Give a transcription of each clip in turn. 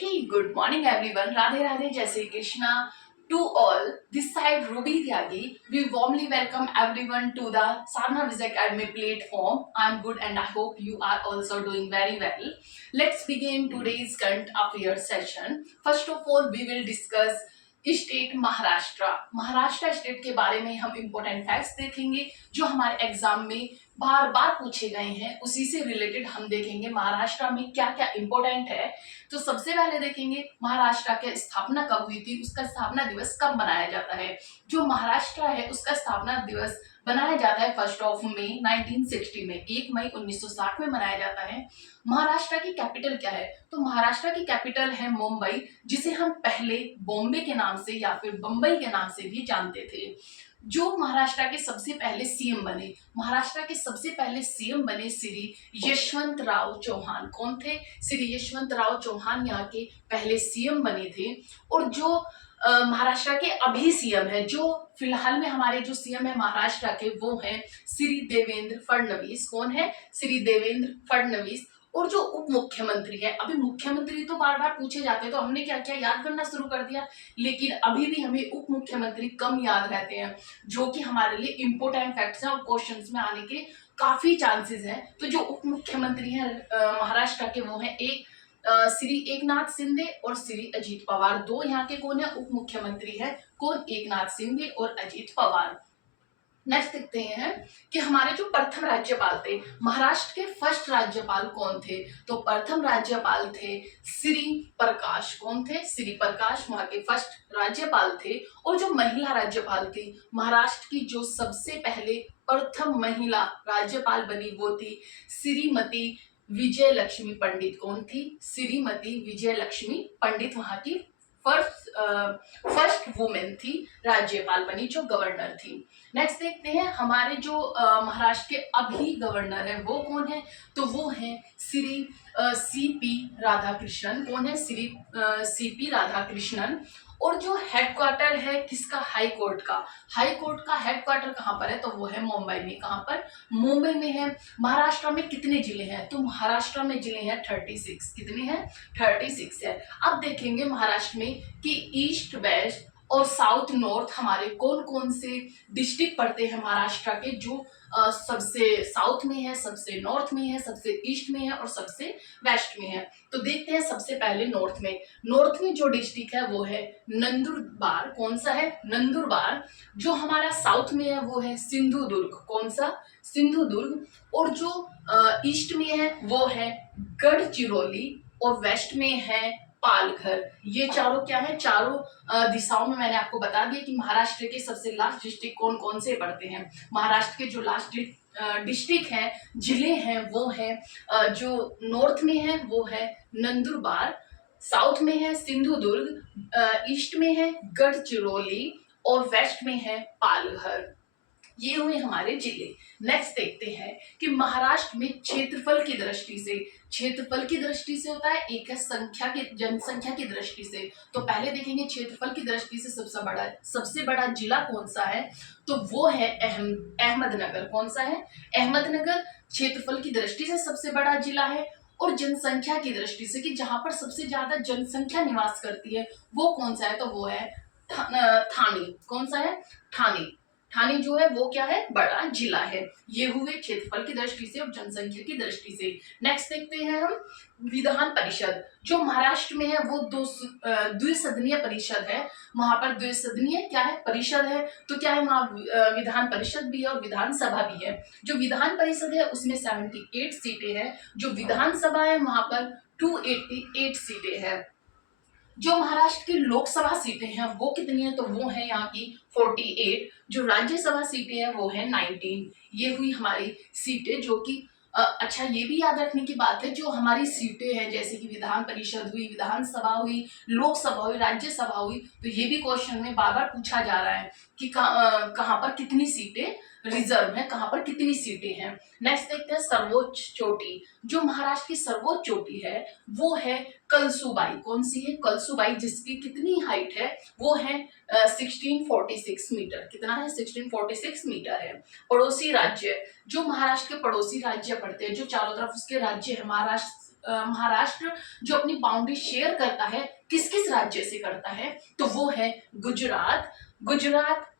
Hey, good morning everyone. Radhe Radhe, Jai Shri Krishna to all. This side Ruby Tyagi. We warmly welcome everyone to the Sadhana Viz Academy platform. I'm good and I hope you are also doing very well. Let's begin today's current affairs session. First of all, we will discuss state Maharashtra state के बारे में हम important facts देखेंगे जो हमारे exam में बार बार पूछे गए हैं। उसी से रिलेटेड हम देखेंगे महाराष्ट्र में क्या क्या इम्पोर्टेंट है। तो सबसे पहले देखेंगे महाराष्ट्र की स्थापना कब हुई थी, उसका स्थापना दिवस कब मनाया जाता है। जो महाराष्ट्र है उसका स्थापना दिवस बनाया जाता है 1 मई 1960 में, 1 मई 1960 में मनाया जाता है। महाराष्ट्र की कैपिटल क्या है, तो महाराष्ट्र की कैपिटल है मुंबई, जिसे हम पहले बॉम्बे के नाम से या फिर बम्बई के नाम से भी जानते थे। जो महाराष्ट्र के सबसे पहले सीएम बने, महाराष्ट्र के सबसे पहले सीएम बने श्री यशवंत राव चौहान। कौन थे? श्री यशवंत राव चौहान यहाँ के पहले सीएम बने थे। और जो महाराष्ट्र के अभी सीएम है, जो फिलहाल में हमारे जो सीएम है महाराष्ट्र के, वो है श्री देवेंद्र फडणवीस। कौन है? श्री देवेंद्र फडणवीस। और जो उप मुख्यमंत्री है, अभी मुख्यमंत्री तो बार बार पूछे जाते हैं तो हमने क्या किया, याद करना शुरू कर दिया, लेकिन अभी भी हमें उप मुख्यमंत्री कम याद रहते हैं, जो कि हमारे लिए इंपोर्टेंट फैक्ट्स हैं और क्वेश्चंस में आने के काफी चांसेस हैं। तो जो उप मुख्यमंत्री हैं महाराष्ट्र के, वो हैं एक श्री एकनाथ शिंदे और श्री अजीत पवार। दो यहाँ के कौन है उप मुख्यमंत्री है, कौन? एकनाथ शिंदे और अजीत पवार। नेक्स्ट देखते हैं कि हमारे जो प्रथम राज्यपाल थे, महाराष्ट्र के फर्स्ट राज्यपाल कौन थे, तो प्रथम राज्यपाल थे श्री प्रकाश। कौन थे? श्री प्रकाश वहां के फर्स्ट राज्यपाल थे। और जो महिला राज्यपाल थी महाराष्ट्र की, जो सबसे पहले प्रथम महिला राज्यपाल बनी, वो थी श्रीमती विजय लक्ष्मी पंडित। कौन थी? श्रीमती विजय लक्ष्मी पंडित वहां की फर्स्ट वुमेन थी, राज्यपाल बनी, जो गवर्नर थी। नेक्स्ट देखते हैं हमारे जो महाराष्ट्र के अभी गवर्नर है वो कौन है, तो वो है श्री सीपी राधाकृष्णन। कौन है? श्री सीपी राधाकृष्णन। और जो हेडक्वार्टर है किसका? हाई कोर्ट का। हाई कोर्ट का हेडक्वार्टर कहाँ पर है, तो वो है मुंबई में। कहाँ पर? मुंबई में है। महाराष्ट्र में कितने जिले हैं, तो महाराष्ट्र में जिले हैं 36। कितने हैं? 36 है। अब देखेंगे महाराष्ट्र में कि ईस्ट वेस्ट और साउथ नॉर्थ हमारे कौन कौन से डिस्ट्रिक्ट पड़ते हैं महाराष्ट्र के, जो सबसे साउथ में है, सबसे नॉर्थ में है, सबसे ईस्ट में है और सबसे वेस्ट में है। तो देखते हैं सबसे पहले नॉर्थ में। नॉर्थ में जो डिस्ट्रिक्ट है वो है नंदुरबार। कौन सा है? नंदुरबार। जो हमारा साउथ में है वो है सिंधुदुर्ग। कौन सा? सिंधुदुर्ग। और जो ईस्ट में है वो है गढ़चिरौली और वेस्ट में है पालघर। ये चारों क्या है? चारों दिशाओं में मैंने आपको बता दिया कि महाराष्ट्र के सबसे लास्ट डिस्ट्रिक्ट कौन कौन से पड़ते हैं। महाराष्ट्र के जो लास्ट डिस्ट्रिक्ट हैं, जिले हैं, वो है जो नॉर्थ में है वो है नंदुरबार, साउथ में है सिंधुदुर्ग, ईस्ट में है गढ़चिरौली और वेस्ट में है पालघर। ये हुए हमारे जिले। नेक्स्ट देखते हैं कि महाराष्ट्र में क्षेत्रफल की दृष्टि से, क्षेत्रफल की दृष्टि से होता है, एक है संख्या की, जनसंख्या की दृष्टि से। तो पहले देखेंगे क्षेत्रफल की दृष्टि से सबसे बड़ा जिला कौन सा है, तो वो है अहमदनगर। कौन सा है? अहमदनगर क्षेत्रफल की दृष्टि से सबसे बड़ा जिला है। और जनसंख्या की दृष्टि से कि जहां पर सबसे ज्यादा जनसंख्या निवास करती है वो कौन सा है, तो वो है ठाणे। कौन सा है? ठाणे। ठाणे जो है वो क्या है? बड़ा जिला है। ये हुए क्षेत्रफल की दृष्टि से और जनसंख्या की दृष्टि से। नेक्स्ट देखते हैं हम विधान परिषद। जो महाराष्ट्र में है वो द्विसदनीय परिषद है। वहां पर द्विसदनीय क्या है? परिषद है। तो क्या है वहां? विधान परिषद भी है और विधानसभा भी है। जो विधान परिषद है उसमें 78 सीटें हैं। जो विधानसभा है वहां पर 288 सीटें हैं। जो महाराष्ट्र की लोकसभा सीटें हैं वो कितनी है, तो वो है यहाँ की 48। जो राज्यसभा सीटें हैं वो है 19। ये हुई हमारी सीटें, जो कि अच्छा ये भी याद रखने की बात है, जो हमारी सीटें हैं जैसे कि विधान परिषद हुई, विधानसभा हुई, लोकसभा हुई, राज्यसभा हुई, तो ये भी क्वेश्चन में बार बार पूछा जा रहा है कि कहाँ पर कितनी सीटें रिजर्व है, कहाँ पर कितनी सीटें हैं। नेक्स्ट देखते हैं सर्वोच्च चोटी। जो महाराष्ट्र की सर्वोच्च चोटी है वो है कलसुबाई। कौन सी है? कलसुबाई, जिसकी कितनी हाइट है, वो है 1646 मीटर। कितना है? 1646 मीटर है। पड़ोसी राज्य, जो महाराष्ट्र के पड़ोसी राज्य पड़ते हैं, जो चारों तरफ उसके राज्य है, महाराष्ट्र महाराष्ट्र जो अपनी बाउंड्री शेयर करता है किस किस राज्य से करता है, तो वो है गुजरात,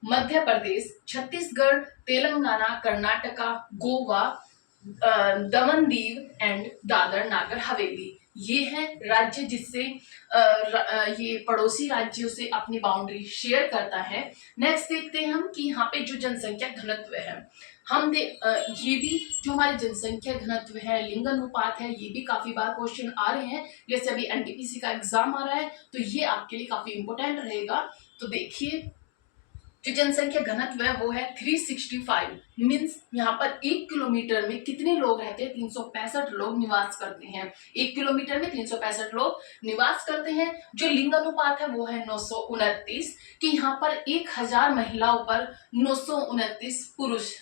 मध्य प्रदेश, छत्तीसगढ़, तेलंगाना, कर्नाटका, गोवा, दमन दीव एंड दादर नागर हवेली। ये है राज्य जिससे ये पड़ोसी राज्यों से अपनी बाउंड्री शेयर करता है। नेक्स्ट देखते हैं हम कि यहाँ पे जो जनसंख्या घनत्व है, ये भी जो हमारे जनसंख्या घनत्व है, लिंग अनुपात है, ये भी काफी बार क्वेश्चन आ रहे हैं। जैसे अभी एनटीपीसी का एग्जाम आ रहा है तो ये आपके लिए काफी इंपॉर्टेंट रहेगा। तो देखिए जो जनसंख्या घनत्व है वो है 365, मीन्स यहाँ पर 1 किलोमीटर में कितने लोग रहते हैं, 365 लोग निवास करते हैं। 1 किलोमीटर में 365 लोग निवास करते हैं। जो लिंग अनुपात है वो है 929, कि यहाँ पर 1000 महिलाओं पर 929 पुरुष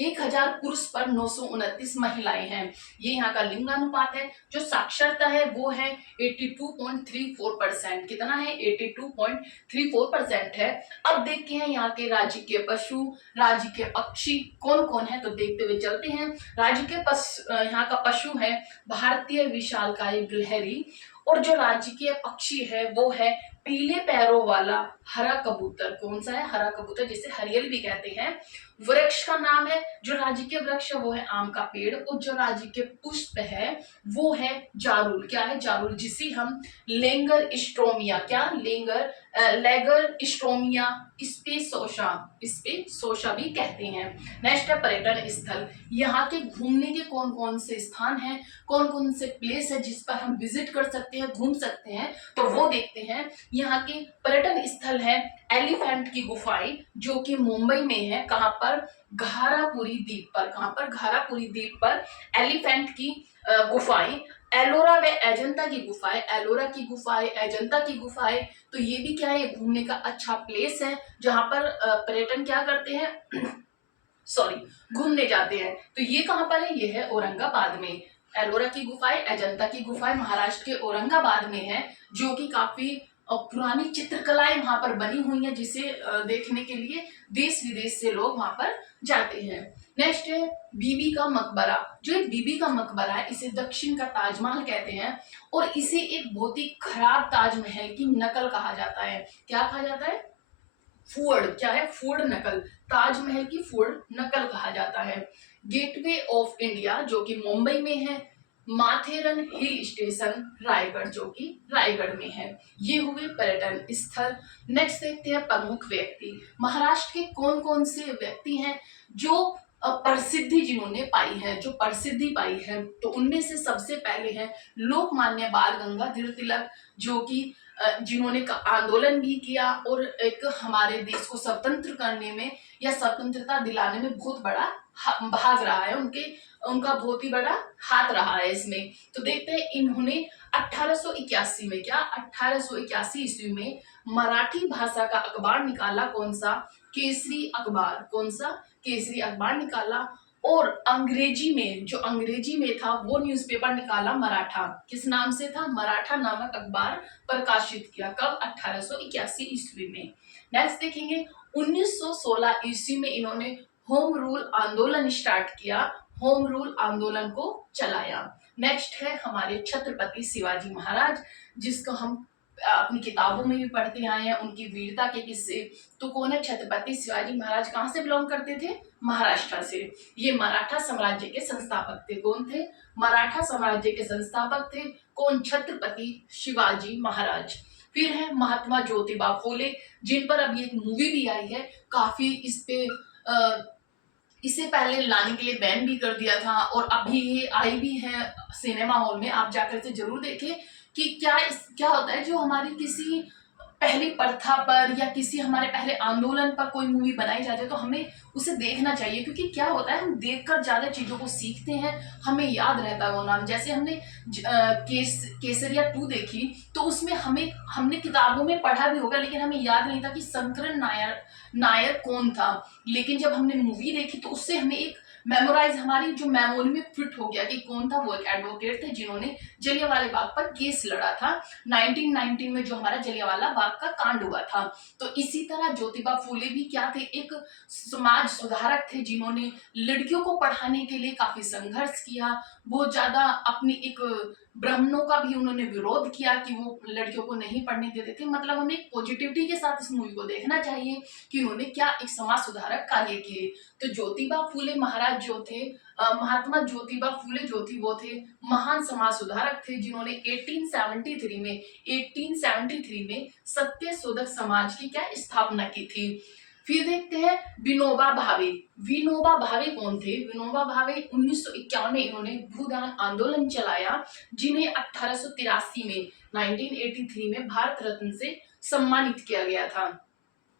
1000 पुरुष पर 929 महिलाएं हैं। ये यहाँ का लिंग अनुपात है। जो साक्षरता है वो है 82.34%। कितना है, 82.34% है। अब देखते हैं यहाँ के राज्य के पशु, राज्य के पक्षी कौन कौन है, तो देखते हुए चलते हैं। राज्य के यहाँ का पशु है भारतीय विशालकाय गिलहरी, और जो राज्य के पक्षी है वो है पीले पैरों वाला हरा कबूतर। कौन सा है, हरा कबूतर, जिसे हरियल भी कहते हैं। वृक्ष का नाम है, जो राज्य के वृक्ष है वो है आम का पेड़, और जो राज्य के पुष्प है वो है जारुल। क्या है, जारुल, जिसे हम लेंगर स्ट्रोमिया लेगर स्ट्रोमिया स्पेसोसा भी कहते हैं। नेक्स्ट है पर्यटन स्थल। यहाँ के घूमने के कौन कौन से स्थान हैं, कौन कौन से प्लेस है जिस पर हम विजिट कर सकते हैं, घूम सकते हैं, तो वो देखते हैं। यहाँ के पर्यटन स्थल है एलिफेंट की गुफाएं, जो कि मुंबई में है। कहाँ पर, घारापुरी द्वीप पर। कहाँ पर, घारापुरी द्वीप पर एलिफेंट की गुफाएं। एलोरा व अजंता की गुफाएं, एलोरा की गुफाएं, अजंता की गुफाएं, तो ये भी क्या है, ये घूमने का अच्छा प्लेस है जहां पर पर्यटन क्या करते हैं घूमने जाते हैं। तो ये कहां पर है, ये है औरंगाबाद में। एलोरा की गुफाएं, अजंता की गुफाएं महाराष्ट्र के औरंगाबाद में है, जो कि काफी पुरानी चित्रकलाएं वहां पर बनी हुई है, जिसे देखने के लिए देश विदेश से लोग वहां पर जाते हैं। नेक्स्ट है बीबी का मकबरा। जो एक बीबी का मकबरा है, इसे दक्षिण का ताजमहल कहते हैं, और इसे एक बहुत ही खराब ताजमहल की नकल कहा जाता है। क्या कहा जाता है, फुअड़। क्या है, फुअड़ नकल, ताजमहल की फुअड़ नकल कहा जाता है। गेटवे ऑफ इंडिया, जो कि मुंबई में है। माथेरन हिल स्टेशन रायगढ़, जो कि रायगढ़ में है। ये हुए पर्यटन स्थल। नेक्स्ट देखते हैं प्रमुख व्यक्ति। महाराष्ट्र के कौन कौन से व्यक्ति हैं जो प्रसिद्धि जिन्होंने पाई है, जो प्रसिद्धि पाई है, तो उनमें से सबसे पहले है लोकमान्य बाल गंगाधर तिलक, जो कि जिन्होंने आंदोलन भी किया और एक हमारे देश को स्वतंत्र करने में या स्वतंत्रता दिलाने में बहुत बड़ा भाग रहा है। उनका बहुत ही बड़ा हाथ रहा है इसमें। तो देखते हैं, इन्होंने 1881 में, क्या 1881 ईस्वी में मराठी भाषा का अखबार निकाला। कौन सा, केसरी अखबार। कौन सा, केसरी अखबार निकाला। और अंग्रेजी में, जो अंग्रेजी में था वो न्यूज़पेपर निकाला मराठा। किस नाम से था, मराठा नामक अखबार प्रकाशित किया। कब, 1881 ईस्वी में। नेक्स्ट देखेंगे 1916 ईस्वी में इन्होंने होम रूल आंदोलन स्टार्ट किया, होम रूल आंदोलन को चलाया। नेक्स्ट है हमारे छत्रपति शिवाजी महाराज, जिसको हम अपनी किताबों में भी पढ़ते आए हैं, उनकी वीरता के किस्से। तो कौन है, छत्रपति शिवाजी महाराज कहाँ से बिलोंग करते थे, महाराष्ट्र से। ये मराठा साम्राज्य के संस्थापक थे। कौन थे, मराठा साम्राज्य के संस्थापक थे। कौन, छत्रपति शिवाजी महाराज। फिर है महात्मा ज्योतिबा फूले, जिन पर अभी एक मूवी भी आई है। काफी इसे पहले लाने के लिए बैन भी कर दिया था, और अभी ये आई भी है सिनेमा हॉल में। आप जाकर से जरूर देखें कि क्या होता है, जो हमारी किसी पहली प्रथा पर या किसी हमारे पहले आंदोलन पर कोई मूवी बनाई जाती है तो हमें उसे देखना चाहिए, क्योंकि क्या होता है, हम देखकर ज्यादा चीजों को सीखते हैं, हमें याद रहता है वो नाम। जैसे हमने केसरिया 2 देखी, तो उसमें हमने किताबों में पढ़ा भी होगा, लेकिन हमें याद नहीं था कि शंकरन नायर कौन था। लेकिन जब हमने मूवी देखी तो उससे हमें एक मेमोराइज, हमारी जो मेमोरी में फिट हो गया कि कौन था। वो एक एडवोकेट थे जिन्होंने जलियांवाला बाग पर केस लड़ा था 1919 में, जो हमारा जलियांवाला बाग का कांड हुआ था। तो इसी तरह ज्योतिबा फूले भी क्या थे, एक समाज सुधारक थे, जिन्होंने लड़कियों को पढ़ाने के लिए काफी संघर्ष किया। बहुत ज्यादा अपनी एक ब्राह्मणों का भी उन्होंने विरोध किया कि वो लड़कियों को नहीं पढ़ने देते थे। मतलब हमें एक पॉजिटिविटी के साथ इस मूवी को देखना चाहिए कि उन्होंने क्या एक समाज सुधारक कार्य किए। तो ज्योतिबा फूले महाराज जो थे, महात्मा ज्योतिबा फूले जो थी वो थे महान समाज सुधारक थे, जिन्होंने 1873 में सत्य शोधक समाज की क्या स्थापना की थी। फिर देखते हैं विनोबा भावे। विनोबा भावे कौन थे? विनोबा भावे 1951 में इन्होंने भूदान आंदोलन चलाया, जिन्हें 1883 में 1983 में भारत रत्न से सम्मानित किया गया था।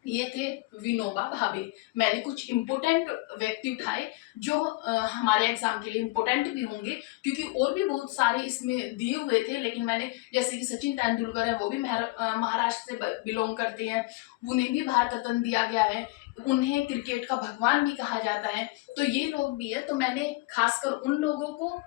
ये थे विनोबा भावे। मैंने कुछ इंपोर्टेंट व्यक्ति उठाए जो हमारे एग्जाम के लिए इंपोर्टेंट भी होंगे, क्योंकि और भी बहुत सारे इसमें दिए हुए थे, लेकिन मैंने जैसे कि सचिन तेंदुलकर है, वो भी महाराष्ट्र से बिलोंग करते हैं, उन्हें भी भारत रत्न दिया गया है, उन्हें क्रिकेट का भगवान भी कहा जाता है। तो ये लोग भी है, तो मैंने खासकर उन लोगों को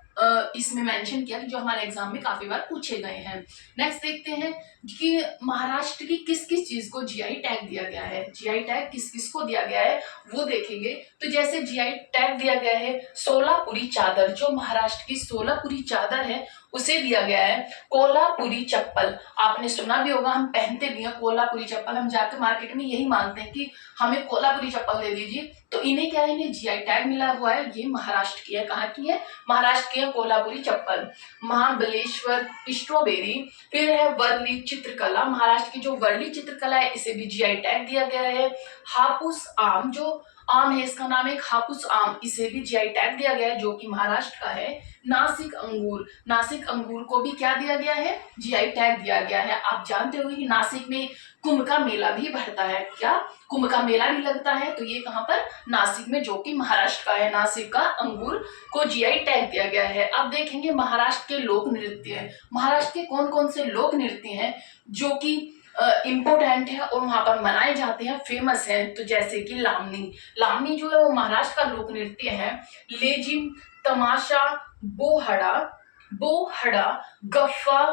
इसमें मेंशन किया कि जो हमारे एग्जाम में काफी बार पूछे गए हैं। नेक्स्ट देखते हैं कि महाराष्ट्र की किस किस चीज को जीआई टैग दिया गया है। जीआई टैग किस किस को दिया गया है वो देखेंगे। तो जैसे जीआई टैग दिया गया है सोलापुरी चादर, जो महाराष्ट्र की सोलापुरी चादर है उसे दिया गया है। कोल्हापुरी चप्पल, आपने सुना भी होगा, हम पहनते भी हैं कोल्हापुरी चप्पल, हम जाकर मार्केट में यही मांगते हैं कि हमें कोल्हापुरी चप्पल दे दीजिए। तो इन्हें क्या है, इन्हें जीआई टैग मिला हुआ है। ये महाराष्ट्र की है। कहाँ की है? महाराष्ट्र की है कोल्हापुरी चप्पल। महाबलेश्वर स्ट्रॉबेरी, फिर है वर्ली चित्रकला, महाराष्ट्र की जो वर्ली चित्रकला है इसे भी जीआई टैग दिया गया है। हापुस आम, जो आम है इसका नाम है हापुस आम, इसे भी जीआई टैग दिया गया है जो कि महाराष्ट्र का है। नासिक अंगूर, नासिक अंगूर को भी क्या दिया गया है? जीआई टैग दिया गया है। आप जानते हो कि नासिक में कुंभ का मेला भी भरता है। क्या? कुंभ का मेला भी लगता है। तो ये कहाँ पर? नासिक में, जो कि महाराष्ट्र का है। नासिक का अंगूर को जीआई टैग दिया गया है। अब देखेंगे महाराष्ट्र के लोक नृत्य। महाराष्ट्र के कौन कौन से लोक नृत्य हैं जो कि इम्पोर्टेंट है और वहां पर मनाए जाते हैं, फेमस है। तो जैसे कि लावनी, लावनी जो है वो महाराष्ट्र का लोक नृत्य है। लेजिम, तमाशा, बोहड़ा, बोहड़ा, गफ्फा,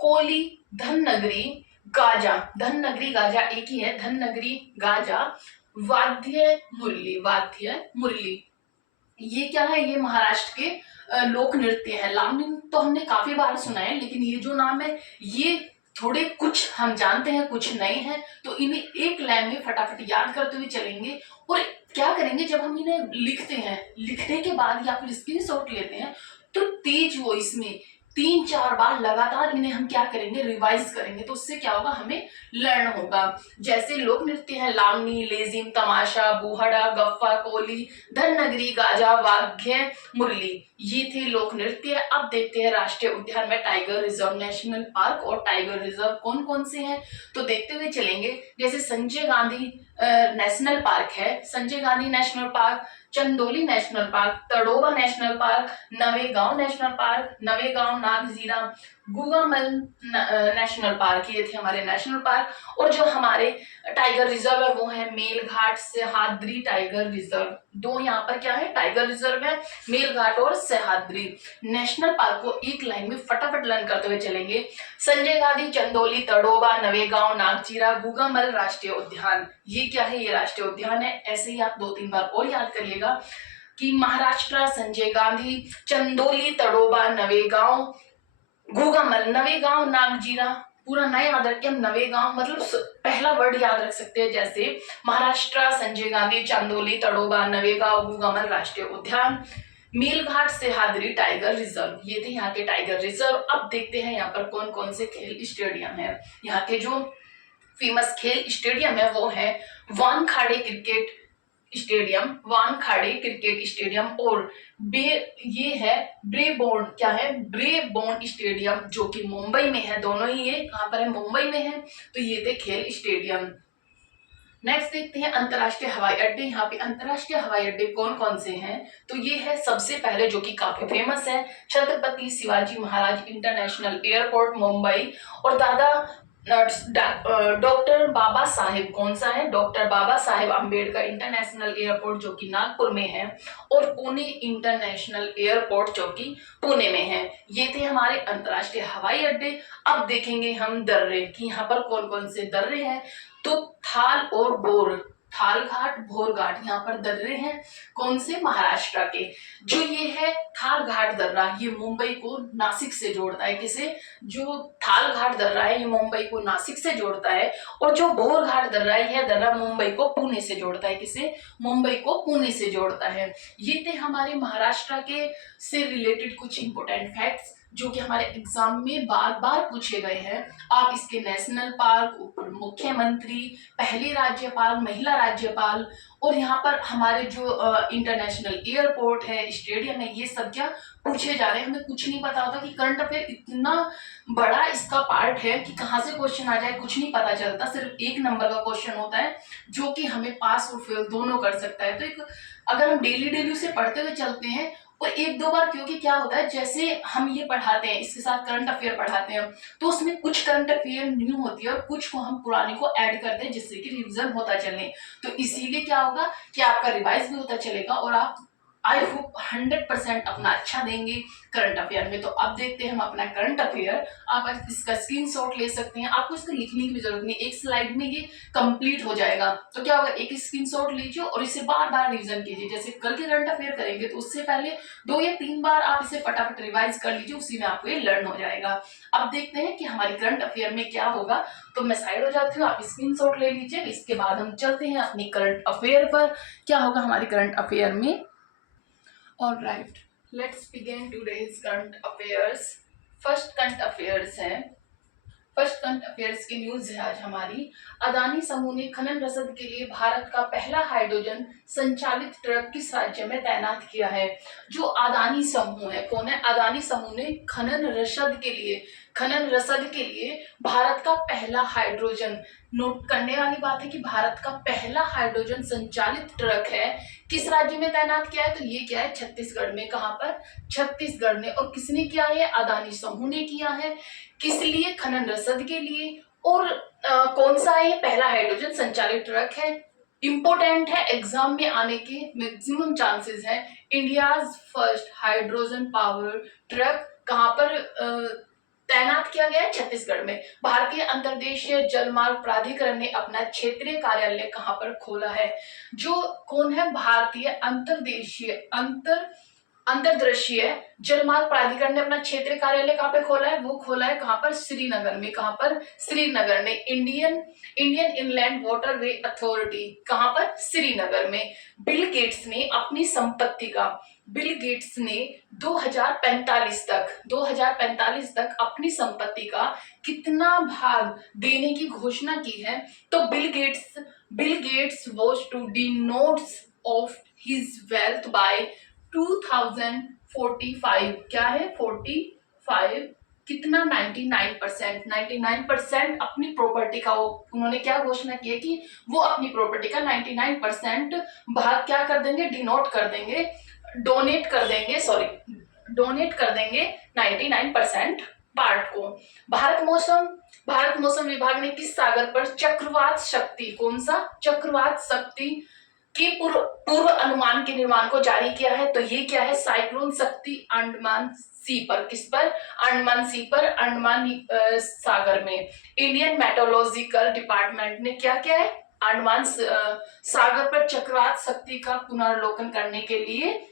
कोली, धननगरी, गाजा, धननगरी गाजा एक ही है, धननगरी गाजा, वाद्य मुरली, वाद्य मुरली, ये क्या है? ये महाराष्ट्र के लोक नृत्य है। लावनी तो हमने काफी बार सुना है, लेकिन ये जो नाम है ये थोड़े कुछ हम जानते हैं, कुछ नए हैं। तो इन्हें एक लाइन में फटाफट याद करते हुए चलेंगे। और क्या करेंगे, जब हम इन्हें लिखते हैं, लिखने के बाद या फिर स्क्रीनशॉट लेते हैं, तो तेज वॉइस में 3-4 बार लगातार इन्हें हम क्या करेंगे? रिवाइज करेंगे। तो उससे क्या होगा? हमें लर्न होगा। जैसे लोक नृत्य है लावनी, लेजिम, तमाशा, बूहड़ा, गफ्फा, कोली, धननगरी, गाजा, वाद्य मुरली, ये थे लोक नृत्य। अब देखते हैं राष्ट्रीय उद्यान में टाइगर रिजर्व, नेशनल पार्क और टाइगर रिजर्व कौन कौन से हैं। तो देखते हुए चलेंगे। जैसे संजय गांधी नेशनल पार्क है, Sanjay Gandhi national park, Chandoli national park, Tadoba national park, Navegaon national park, Navegaon Nagzira, Gugamal national park, ये थे हमारे नेशनल पार्क। और जो हमारे टाइगर रिजर्व है वो है मेलघाट सह्याद्री टाइगर रिजर्व। दो यहाँ पर क्या है? टाइगर रिजर्व है, मेलघाट और सह्याद्री। नेशनल पार्क को एक लाइन में फटाफट लर्न करते हुए चलेंगे। संजय गांधी, चंदोली, तड़ोबा, नवेगांव, नागजीरा, गुगामल राष्ट्रीय उद्यान, ये क्या है? ये राष्ट्रीय उद्यान है। ऐसे ही आप 2-3 बार और याद करिएगा कि महाराष्ट्र, संजय गांधी, चंदोली, तड़ोबा, नवेगांव, गुगामल, नवेगांव, नागजीरा, पूरा नया याद रखें। हम नवेगांव मतलब पहला वर्ड याद रख सकते हैं, जैसे महाराष्ट्र, संजय गांधी, चांदोली, तड़ोबा, नवेगांव, गुगामल राष्ट्रीय उद्यान, मेलघाट सह्याद्री टाइगर रिजर्व, ये थे यहाँ के टाइगर रिजर्व। अब देखते हैं यहाँ पर कौन कौन से खेल स्टेडियम है। यहाँ के जो फेमस खेल स्टेडियम है वो है वानखाड़े क्रिकेट स्टेडियम, वानखाड़े क्रिकेट स्टेडियम, और ये है ब्रेबोर्न, क्या है? ब्रेबोर्न स्टेडियम, जो कि मुंबई में है। दोनों ही ये कहाँ पर है? मुंबई में है। तो ये थे खेल स्टेडियम। नेक्स्ट देखते हैं अंतर्राष्ट्रीय हवाई अड्डे। यहाँ पे अंतर्राष्ट्रीय हवाई अड्डे कौन कौन से हैं? तो ये है सबसे पहले, जो कि काफी फेमस है, छत्रपति शिवाजी महाराज इंटरनेशनल एयरपोर्ट मुंबई, और डॉक्टर बाबा साहेब, कौन सा है? Doctor Baba Saheb Ambedkar international airport, जो कि नागपुर में है, और पुणे इंटरनेशनल एयरपोर्ट, जो कि पुणे में है। ये थे हमारे अंतर्राष्ट्रीय हवाई अड्डे। अब देखेंगे हम दर्रे कि यहाँ पर कौन कौन से दर्रे हैं। तो थाल और बोर, थालघाट, भोरघाट, यहाँ पर दर्रे हैं कौन से, महाराष्ट्र के। जो ये है थालघाट दर्रा, ये मुंबई को नासिक से जोड़ता है। किसे, जो थालघाट दर्रा है ये मुंबई को नासिक से जोड़ता है, और जो भोरघाट दर्रा है यह दर्रा मुंबई को पुणे से जोड़ता है। किसे, मुंबई को पुणे से जोड़ता है। ये थे हमारे महाराष्ट्र के से रिलेटेड कुछ इंपोर्टेंट फैक्ट्स जो कि हमारे एग्जाम में बार बार पूछे गए हैं। आप इसके नेशनल पार्क, उप मुख्यमंत्री, पहले राज्यपाल, महिला राज्यपाल, और यहाँ पर हमारे जो इंटरनेशनल एयरपोर्ट है, स्टेडियम है, ये सब क्या पूछे जा रहे हैं। हमें कुछ नहीं पता होता कि करंट अफेयर इतना बड़ा इसका पार्ट है कि कहाँ से क्वेश्चन आ जाए कुछ नहीं पता चलता। सिर्फ एक नंबर का क्वेश्चन होता है जो कि हमें पास और फेल दोनों कर सकता है। तो एक अगर हम डेली डेली उसे पढ़ते हुए चलते हैं, और एक दो बार, क्योंकि क्या होता है जैसे हम ये पढ़ाते हैं इसके साथ करंट अफेयर पढ़ाते हैं, तो उसमें कुछ करंट अफेयर न्यू होती है और कुछ को हम पुराने को ऐड करते हैं जिससे कि रिवीजन होता चले। तो इसीलिए क्या होगा कि आपका रिवाइज भी होता चलेगा और आप आई होप 100% अपना अच्छा देंगे करंट अफेयर में। तो अब देखते हैं हम अपना करंट अफेयर। आप इसका स्क्रीनशॉट ले सकते हैं, आपको इसको लिखने की भी जरूरत नहीं, एक स्लाइड में ये कंप्लीट हो जाएगा। तो क्या होगा, एक स्क्रीनशॉट लीजिए और इसे बार बार रिवीजन कीजिए। जैसे कल के करंट अफेयर करेंगे तो उससे पहले 2 या 3 बार आप इसे फटाफट रिवाइज कर लीजिए, उसी में आपको ये लर्न हो जाएगा। अब देखते हैं कि हमारी करंट अफेयर में क्या होगा। तो मैं साइड हो जाती हूँ, आप स्क्रीनशॉट ले लीजिए। इसके बाद हम चलते हैं अपनी करंट अफेयर पर, क्या होगा हमारी करंट अफेयर में। All right, let's begin today's current affairs. First current affairs है, फर्स्ट करंट अफेयर्स की न्यूज है आज हमारी। अदानी समूह ने खनन रसद के लिए भारत का पहला हाइड्रोजन संचालित ट्रक किस राज्य में तैनात किया है। जो अदानी समूह है, कौन है, अदानी समूह ने खनन रसद के लिए भारत का पहला हाइड्रोजन, नोट करने वाली बात है कि भारत का पहला हाइड्रोजन संचालित ट्रक है, किस राज्य में तैनात किया है। तो ये क्या है, छत्तीसगढ़ में। कहां पर, छत्तीसगढ़ में। और किसने किया है, अदानी समूह ने किया है। किस लिए, खनन रसद के लिए। और कौन सा है, पहला हाइड्रोजन संचालित ट्रक है। इंपोर्टेंट है, एग्जाम में आने के मैक्सिमम चांसेस है। India's first hydrogen power truck कहां पर तैनात किया गया है, छत्तीसगढ़ में। भारतीय अंतर्देशीय जलमार्ग प्राधिकरण ने अपना क्षेत्रीय कार्यालय कहां पर खोला है। जो कौन है, भारतीय अंतर्देशीय जलमार्ग प्राधिकरण ने अपना क्षेत्रीय कार्यालय कहां पे खोला है, वो खोला है कहां पर, श्रीनगर में। कहां पर, श्रीनगर में। इंडियन इनलैंड वाटरवे अथॉरिटी कहां पर, श्रीनगर में। बिल गेट्स ने अपनी संपत्ति का, बिल गेट्स ने 2045 तक अपनी संपत्ति का कितना भाग देने की घोषणा की है। तो Bill Gates was to donates of his wealth by 2045, क्या है 45, कितना 99% अपनी प्रॉपर्टी का उन्होंने क्या घोषणा की है कि वो अपनी प्रॉपर्टी का 99% भाग क्या कर देंगे, डिनोट कर देंगे, डोनेट कर देंगे 99% पार्ट को। भारत मौसम विभाग ने किस सागर पर चक्रवात शक्ति, कौन सा, चक्रवात शक्ति के पूर्व अनुमान के निर्माण को जारी किया है। तो ये क्या है, साइक्लोन शक्ति अंडमान सी पर। किस पर, अंडमान सी पर, अंडमान सागर में। इंडियन मेट्रोलॉजिकल डिपार्टमेंट ने क्या किया है, अंडमान सागर पर चक्रवात शक्ति का पुनर्लोकन करने के लिए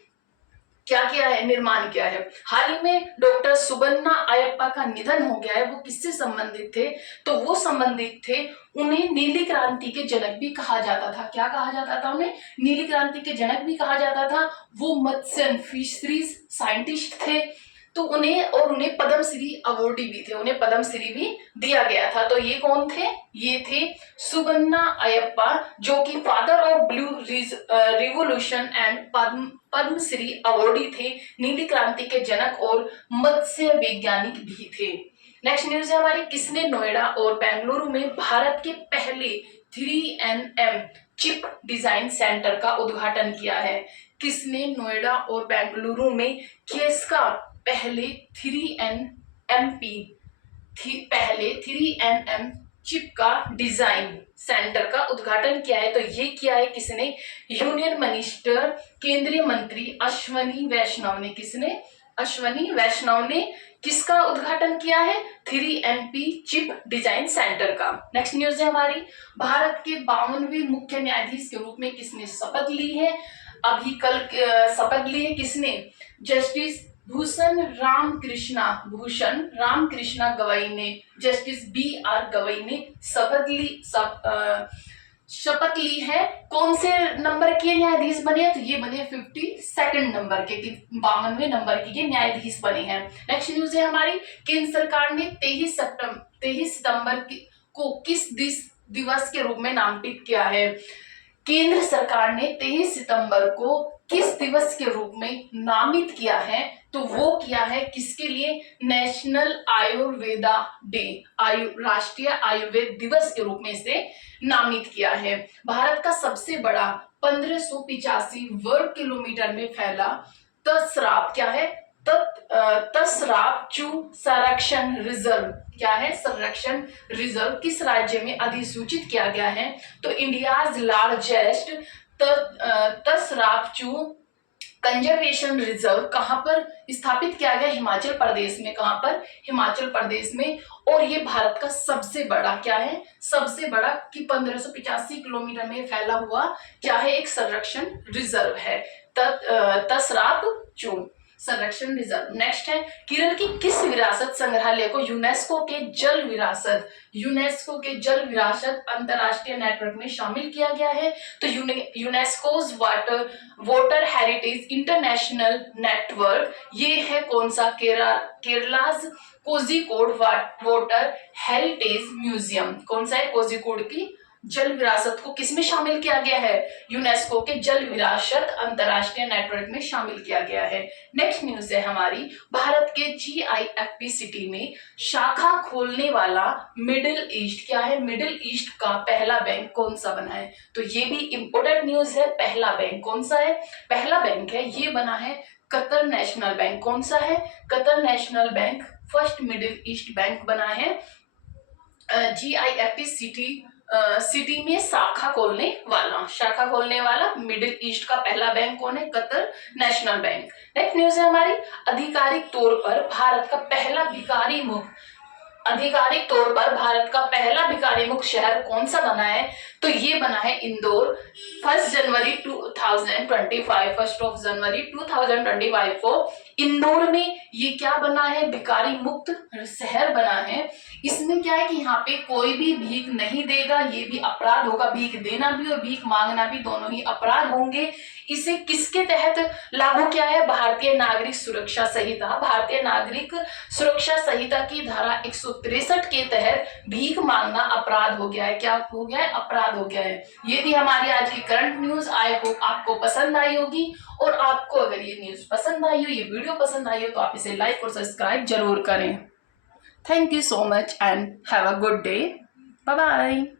क्या किया है, निर्माण किया है। हाल ही में डॉक्टर सुबन्ना अयप्पा का निधन हो गया है। वो किससे संबंधित थे, तो वो संबंधित थे, उन्हें नीली क्रांति के जनक भी कहा जाता था। क्या कहा जाता था उन्हें, नीली क्रांति के जनक भी कहा जाता था। वो मत्स्य फिशरीज साइंटिस्ट थे। तो उन्हें पद्मश्री अवार्डी भी थे, उन्हें पद्मश्री भी दिया गया था। तो ये कौन थे, ये थे सुबन्ना अयप्पा, जो कि father of blue revolution and Padma Shri awardee थे, नीली क्रांति के जनक और मत्स्य वैज्ञानिक भी थे। नेक्स्ट न्यूज है हमारी, किसने नोएडा और बेंगलुरु में भारत के पहले 3nm चिप डिजाइन सेंटर का उद्घाटन किया है। किसने नोएडा और बेंगलुरु में किसका पहले 3nm चिप का डिजाइन सेंटर का उद्घाटन किया है। तो ये किया है किसने, यूनियन मिनिस्टर, केंद्रीय मंत्री अश्वनी वैष्णव ने। किसने, अश्वनी वैष्णव ने किसका उद्घाटन किया है? 3MP चिप डिजाइन सेंटर का। नेक्स्ट न्यूज है हमारी, भारत के 52वें मुख्य न्यायाधीश के रूप में किसने शपथ ली है? अभी कल शपथ ली है किसने? जस्टिस भूषण रामकृष्णा गवई ने, जस्टिस BR गवई ने शपथ ली है। कौन से नंबर के न्यायाधीश बने हैं? तो ये बने 52nd नंबर के, 52वें नंबर के ये न्यायाधीश बने हैं। नेक्स्ट न्यूज है हमारी, केंद्र सरकार ने 23 सितंबर को किस दिवस के रूप में नामित किया है? केंद्र सरकार ने 23 सितंबर को किस दिवस के रूप में नामित किया है? तो वो किया है किसके लिए? नेशनल आयुर्वेदा डे, राष्ट्रीय आयुर्वेद दिवस के रूप में इसे नामित किया है। भारत का सबसे बड़ा 1585 वर्ग किलोमीटर में फैला तसराब क्या है? तसराब चू संरक्षण रिजर्व क्या है? संरक्षण रिजर्व किस राज्य में अधिसूचित किया गया है? तो इंडियाज लार्जेस्ट तसराब चू कंजर्वेशन रिजर्व कहां पर स्थापित किया गया? हिमाचल प्रदेश में। कहां पर? हिमाचल प्रदेश में। और ये भारत का सबसे बड़ा क्या है? सबसे बड़ा कि 1585 किलोमीटर में फैला हुआ क्या है? एक संरक्षण रिजर्व है, तसराब चू संरक्षण रिजर्व। नेक्स्ट है, केरल की किस विरासत संग्रहालय को यूनेस्को के जल विरासत अंतरराष्ट्रीय नेटवर्क में शामिल किया गया है? तो UNESCO's water heritage international network, ये है कौन सा? Kerala's Kozhikode water heritage museum. कौन सा है? कोझिकोड की जल विरासत को किसमें शामिल किया गया है? यूनेस्को के जल विरासत अंतरराष्ट्रीय नेटवर्क में शामिल किया गया है। नेक्स्ट न्यूज है हमारी, भारत के GIFP सिटी में शाखा खोलने वाला मिडिल ईस्ट क्या है? मिडिल ईस्ट का पहला बैंक कौन सा बना है? तो ये भी इंपोर्टेंट न्यूज है। पहला बैंक कौन सा है? पहला बैंक है ये बना है कतर नेशनल बैंक। कौन सा है? Qatar national bank first middle east bank बना है। GIFP सिटी में शाखा खोलने वाला मिडिल ईस्ट का पहला बैंक कौन है? Qatar national bank. Next news है हमारी, आधिकारिक तौर पर भारत का पहला भिखारी मुक्त शहर कौन सा बना है? तो ये बना है इंदौर। 1 जनवरी 2025 को इंदौर में ये क्या बना है? भिखारी मुक्त शहर बना है। इसमें क्या है कि यहाँ पे कोई भी भीख नहीं देगा, ये भी अपराध होगा। भीख देना भी और भीख मांगना भी दोनों ही अपराध होंगे। इसे किसके तहत लागू किया है? भारतीय नागरिक सुरक्षा संहिता की धारा 163 के तहत भीख मांगना अपराध हो गया है। क्या हो गया है? अपराध हो गया है। ये थी हमारी आज की करंट न्यूज। आई होप आपको पसंद आई होगी, और आपको अगर ये न्यूज पसंद आई हो, ये वीडियो पसंद आई हो, तो आप इसे लाइक और सब्सक्राइब जरूर करें। Thank you so much and have a good day. Bye bye.